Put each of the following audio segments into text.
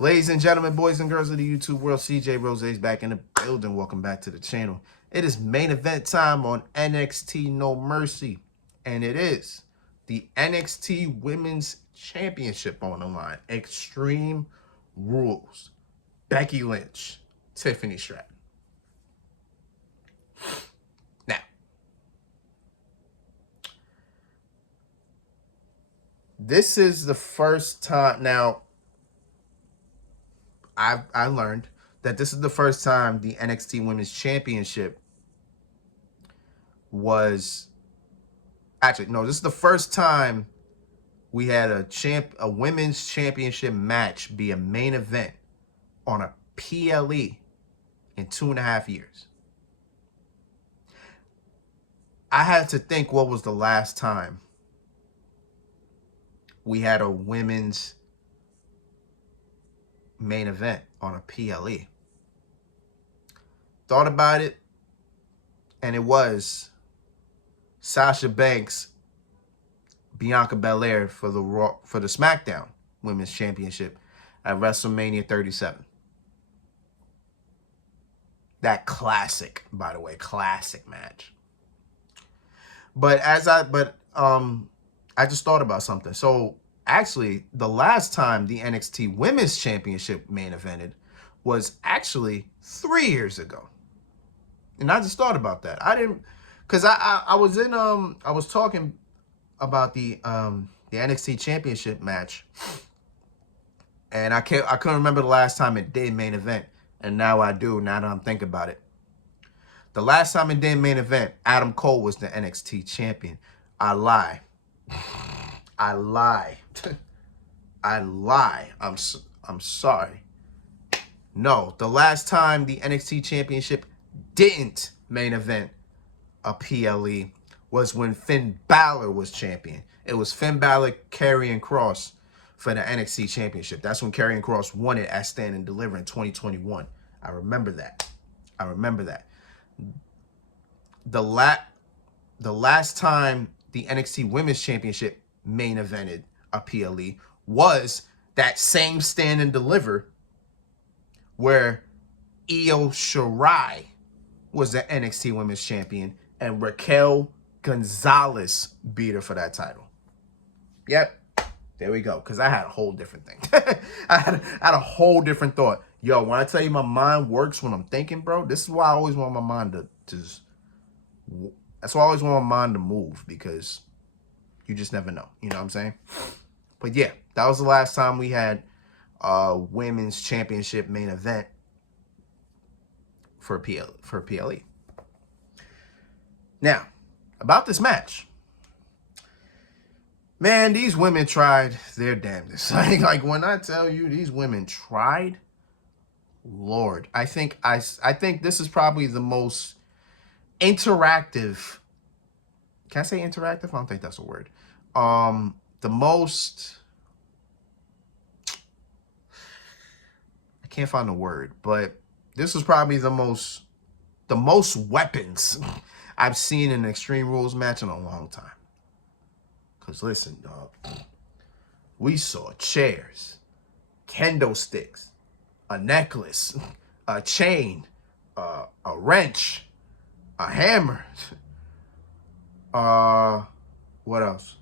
Ladies and gentlemen, boys and girls of the YouTube world, CJ Rose's back in the building. Welcome back to the channel. It is main event time on NXT No Mercy. And it is the NXT Women's Championship on the line. Extreme Rules. Becky Lynch, Tiffany Stratton. Now, this is the first time. Now, I learned that this is the first time the NXT Women's Championship was actually, no, this is the first time we had a women's championship match be a main event on a PLE in 2.5 years. I had to think what was the last time we had a women's main event on a PLE. Thought about it, and it was Sasha Banks, Bianca Belair for the SmackDown Women's Championship at WrestleMania 37. That classic, by the way, classic match. But I just thought about something. So actually, the last time the NXT Women's Championship main evented was actually 3 years ago. And I just thought about that. I didn't, because I was talking about the NXT Championship match, and I couldn't remember the last time it did main event, and now I do. Now that I'm thinking about it, the last time it did main event, Adam Cole was the NXT champion. I lie. I lie. I lie. I'm sorry. No, the last time the NXT Championship didn't main event a PLE was when Finn Balor was champion. It was Finn Balor, Karrion Kross for the NXT Championship. That's when Karrion Kross won it at Stand and Deliver in 2021. I remember that. I remember that. The last time the NXT Women's Championship main evented a PLE was that same Stand and Deliver where Io Shirai was the NXT Women's Champion and Raquel Gonzalez beat her for that title. Yep, there we go. Because I had a whole different thing. I had a whole different thought. Yo, when I tell you my mind works when I'm thinking, bro, this is why I always want my mind to just... That's why I always want my mind to move, because you just never know. You know what I'm saying? But yeah, that was the last time we had a women's championship main event for PLE. Now, about this match. Man, these women tried their damnedest. Like when I tell you these women tried, Lord, I think this is probably the most interactive. Can I say interactive? I don't think that's a word. The most, I can't find the word, but this is probably the most weapons I've seen in an Extreme Rules match in a long time. Because listen, dog, we saw chairs, kendo sticks, a necklace, a chain, a wrench, a hammer. What else?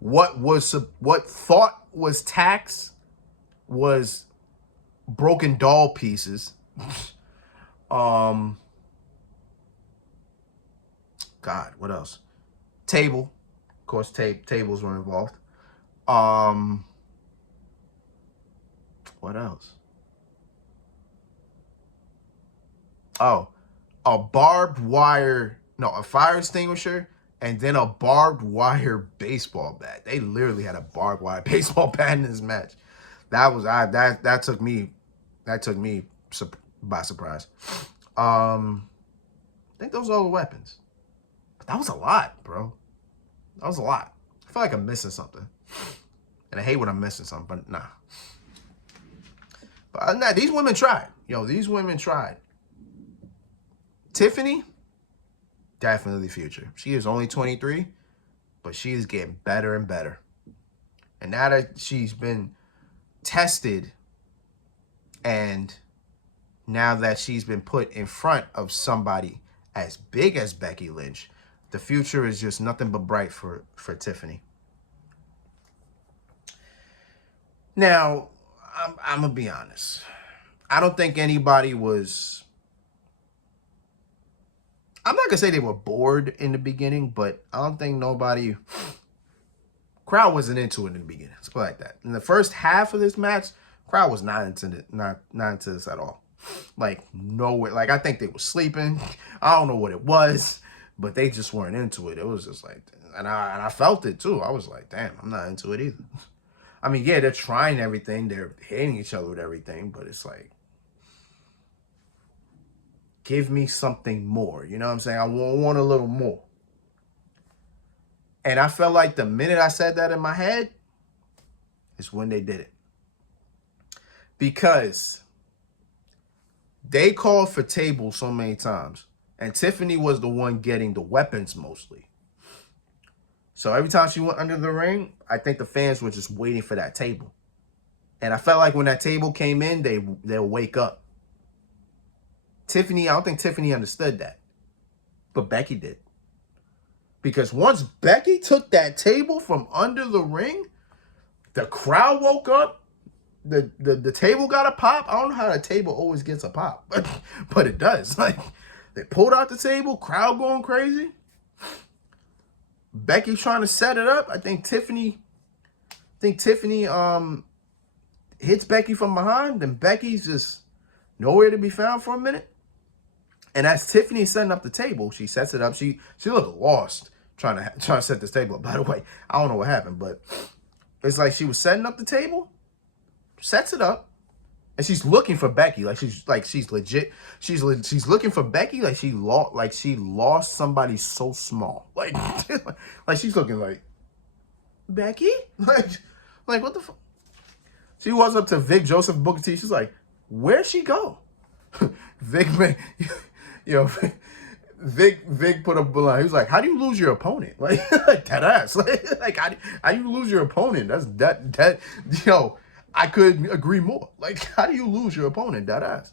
What thought was tacks was broken doll pieces. God, what else? Table. Of course, tables were involved. What else? Oh, a barbed wire, no, a fire extinguisher, and then a barbed wire baseball bat. They literally had a barbed wire baseball bat in this match. That took me by surprise. I think those are all the weapons. But that was a lot, bro. That was a lot. I feel like I'm missing something. And I hate when I'm missing something, but nah. But nah, these women tried. Yo, these women tried. Tiffany, definitely the future. She is only 23, but she is getting better and better. And now that she's been tested, and now that she's been put in front of somebody as big as Becky Lynch, the future is just nothing but bright for Tiffany. Now, I'm going to be honest. I don't think anybody was... I'm not going to say they were bored in the beginning, but I don't think nobody... Crowd wasn't into it in the beginning. Let's put it like that. In the first half of this match, crowd was not into this at all. Like, nowhere. Like, I think they were sleeping. I don't know what it was, but they just weren't into it. It was just like... And I felt it, too. I was like, damn, I'm not into it either. I mean, yeah, they're trying everything. They're hitting each other with everything, but it's like... Give me something more. You know what I'm saying? I want a little more. And I felt like the minute I said that in my head is when they did it. Because they called for tables so many times. And Tiffany was the one getting the weapons mostly. So every time she went under the ring, I think the fans were just waiting for that table. And I felt like when that table came in, they'll wake up. Tiffany, I don't think Tiffany understood that. But Becky did. Because once Becky took that table from under the ring, the crowd woke up. The table got a pop. I don't know how the table always gets a pop, but it does. Like, they pulled out the table, crowd going crazy. Becky trying to set it up. I think Tiffany hits Becky from behind, and Becky's just nowhere to be found for a minute. And as Tiffany's setting up the table, she sets it up. She looked lost trying to set this table up. By the way, I don't know what happened, but it's like she was setting up the table, sets it up, and she's looking for Becky. She's legit. She's looking for Becky like she lost somebody so small. Like she's looking like Becky. Like what the fuck? She walks up to Vic, Joseph, Booker T. She's like, where'd she go? Vic, man, Vic put up a line. He was like, how do you lose your opponent? Like that ass. Like how do you lose your opponent? That I couldn't agree more. Like, how do you lose your opponent? That ass.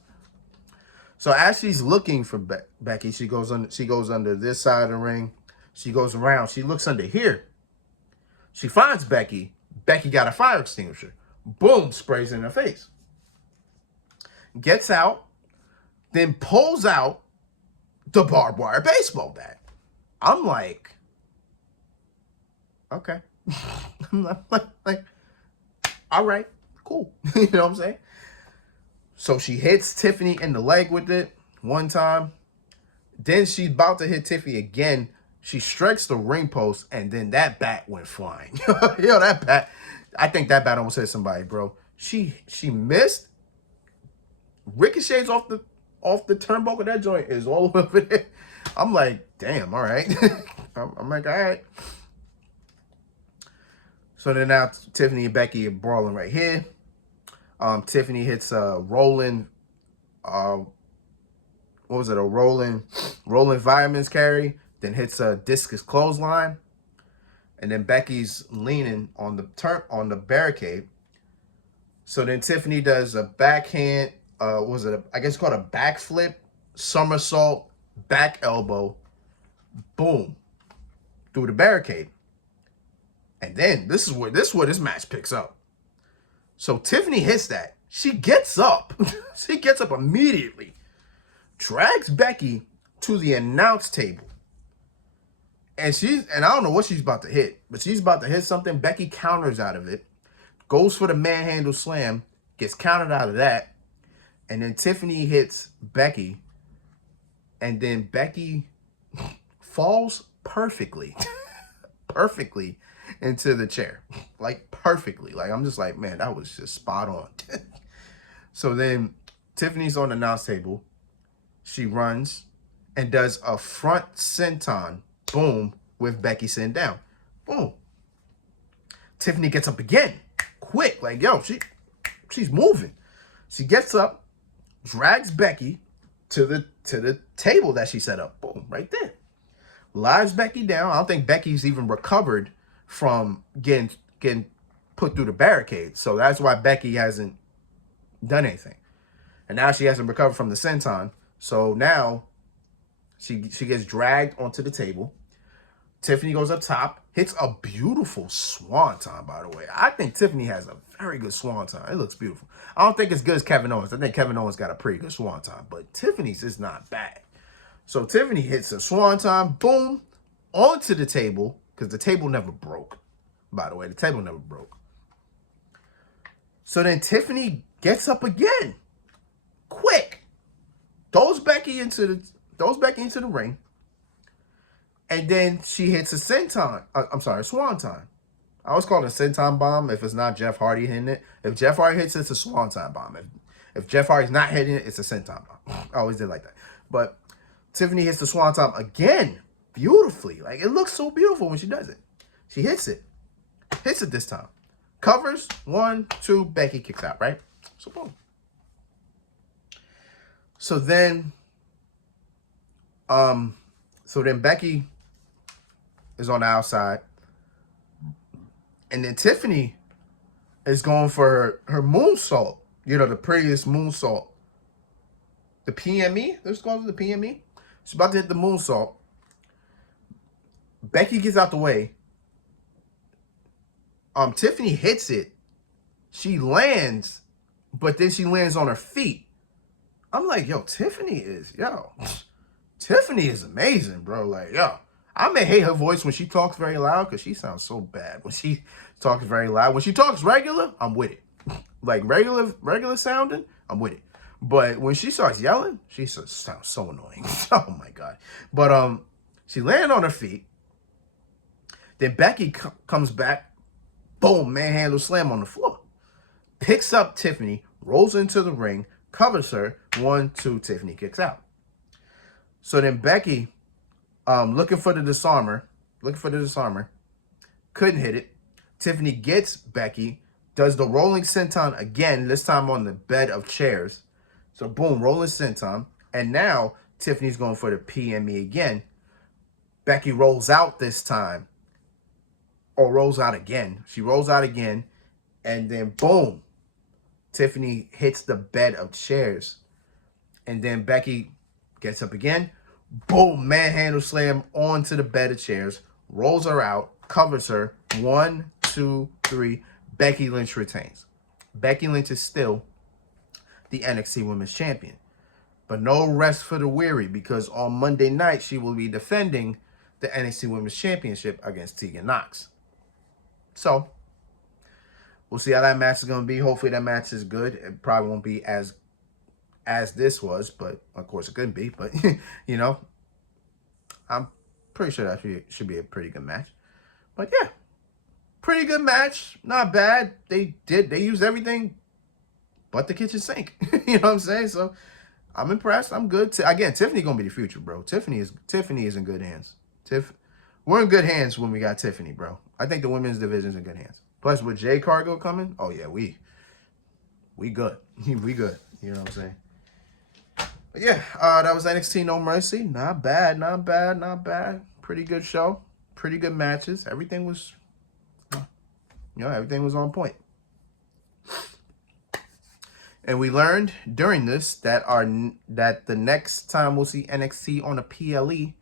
So as she's looking for Becky, she goes under this side of the ring. She goes around. She looks under here. She finds Becky. Becky got a fire extinguisher. Boom, sprays in her face. Gets out, then pulls out the barbed wire baseball bat. I'm like, okay. I'm like, all right, cool. You know what I'm saying? So she hits Tiffany in the leg with it one time. Then she's about to hit Tiffany again. She strikes the ring post, and then that bat went flying. That bat, I think that bat almost hit somebody, bro. She missed. Ricochets off the turnbuckle. That joint is all over there. I'm like, damn, all right. I'm like, all right. So then now Tiffany and Becky are brawling right here. Tiffany hits a rolling, what was it? A rolling vitamins carry. Then hits a discus clothesline. And then Becky's leaning on the barricade. So then Tiffany does a backhand, I guess it's called a backflip, somersault, back elbow, boom, through the barricade. And then this is where this match picks up. So Tiffany hits that. She gets up. She gets up immediately, drags Becky to the announce table. And I don't know what she's about to hit, but she's about to hit something. Becky counters out of it, goes for the manhandle slam, gets countered out of that. And then Tiffany hits Becky. And then Becky falls perfectly into the chair. Like, perfectly. Like, I'm just like, man, that was just spot on. So then Tiffany's on the announce table. She runs and does a front senton, boom, with Becky sitting down. Boom. Tiffany gets up again. Quick. Like, yo, she's moving. She gets up, drags Becky to the table that she set up. Boom, right there. Lies Becky down. I don't think Becky's even recovered from getting put through the barricade. So that's why Becky hasn't done anything. And now she hasn't recovered from the senton. So now she gets dragged onto the table. Tiffany goes up top, hits a beautiful swanton, by the way. I think Tiffany has a very good swanton. It looks beautiful. I don't think it's good as Kevin Owens. I think Kevin Owens got a pretty good swanton, but Tiffany's is not bad. So Tiffany hits a swanton, boom, onto the table, because the table never broke. By the way, the table never broke. So then Tiffany gets up again, quick, throws Becky into the ring. And then she hits a senton. A swanton. I always call it a senton bomb if it's not Jeff Hardy hitting it. If Jeff Hardy hits it, it's a swanton bomb. If Jeff Hardy's not hitting it, it's a senton bomb. I always did like that. But Tiffany hits the swanton again, beautifully. Like, it looks so beautiful when she does it. She hits it. Hits it this time. Covers. 1, 2. Becky kicks out, right? So, boom. So then Becky is on the outside. And then Tiffany is going for her moonsault. You know, the prettiest moonsault. The PME? Let's call it the PME. She's about to hit the moonsault. Becky gets out the way. Tiffany hits it. She lands, but then she lands on her feet. I'm like, yo, Tiffany is amazing, bro. Like, yo, I may hate her voice when she talks very loud because she sounds so bad when she talks very loud. When she talks regular, I'm with it. Like regular sounding, I'm with it. But when she starts yelling, she sounds so annoying. Oh my God. But she landed on her feet. Then Becky comes back, boom, manhandle slam on the floor. Picks up Tiffany, rolls into the ring, covers her. 1, 2, Tiffany kicks out. So then Becky, looking for the disarmer, couldn't hit it. Tiffany gets Becky, does the rolling senton again, this time on the bed of chairs. So boom, rolling senton. And now Tiffany's going for the PME again. Becky rolls out this time. Or rolls out again. She rolls out again. And then boom, Tiffany hits the bed of chairs. And then Becky gets up again. Boom, manhandle slam onto the bed of chairs. Rolls her out, covers her. 1, 2, 3. Becky Lynch retains. Becky Lynch is still the NXT Women's Champion. But no rest for the weary, because on Monday night, she will be defending the NXT Women's Championship against Tegan Nox. So, we'll see how that match is going to be. Hopefully that match is good. It probably won't be as this was, but of course it couldn't be. But, you know, I'm pretty sure that should be a pretty good match. But yeah, pretty good match. Not bad. They used everything but the kitchen sink. You know what I'm saying? So I'm impressed. I'm good. Again, Tiffany going to be the future, bro. Tiffany is in good hands. We're in good hands when we got Tiffany, bro. I think the women's division's in good hands. Plus, with Jay Cargill coming, oh yeah, we good. We good. You know what I'm saying? But yeah, that was NXT No Mercy. Not bad. Pretty good show. Pretty good matches. Everything was on point. And we learned during this that the next time we'll see NXT on a PLE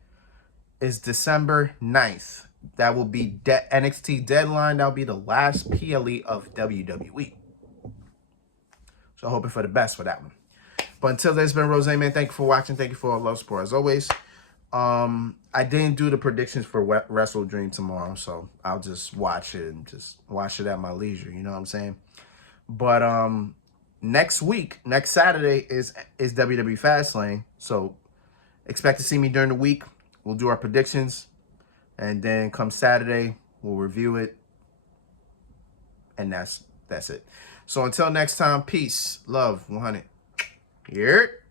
is December 9th. That will be NXT Deadline. That will be the last PLE of WWE. So hoping for the best for that one. But until then, it's been Rose, man. Thank you for watching. Thank you for all love, support as always. I didn't do the predictions for Wrestle Dream tomorrow, so I'll just watch it and just watch it at my leisure. You know what I'm saying? But next Saturday is WWE Fastlane, so expect to see me during the week. We'll do our predictions, and then come Saturday, we'll review it, and that's it. So until next time, peace, love, 100. Here.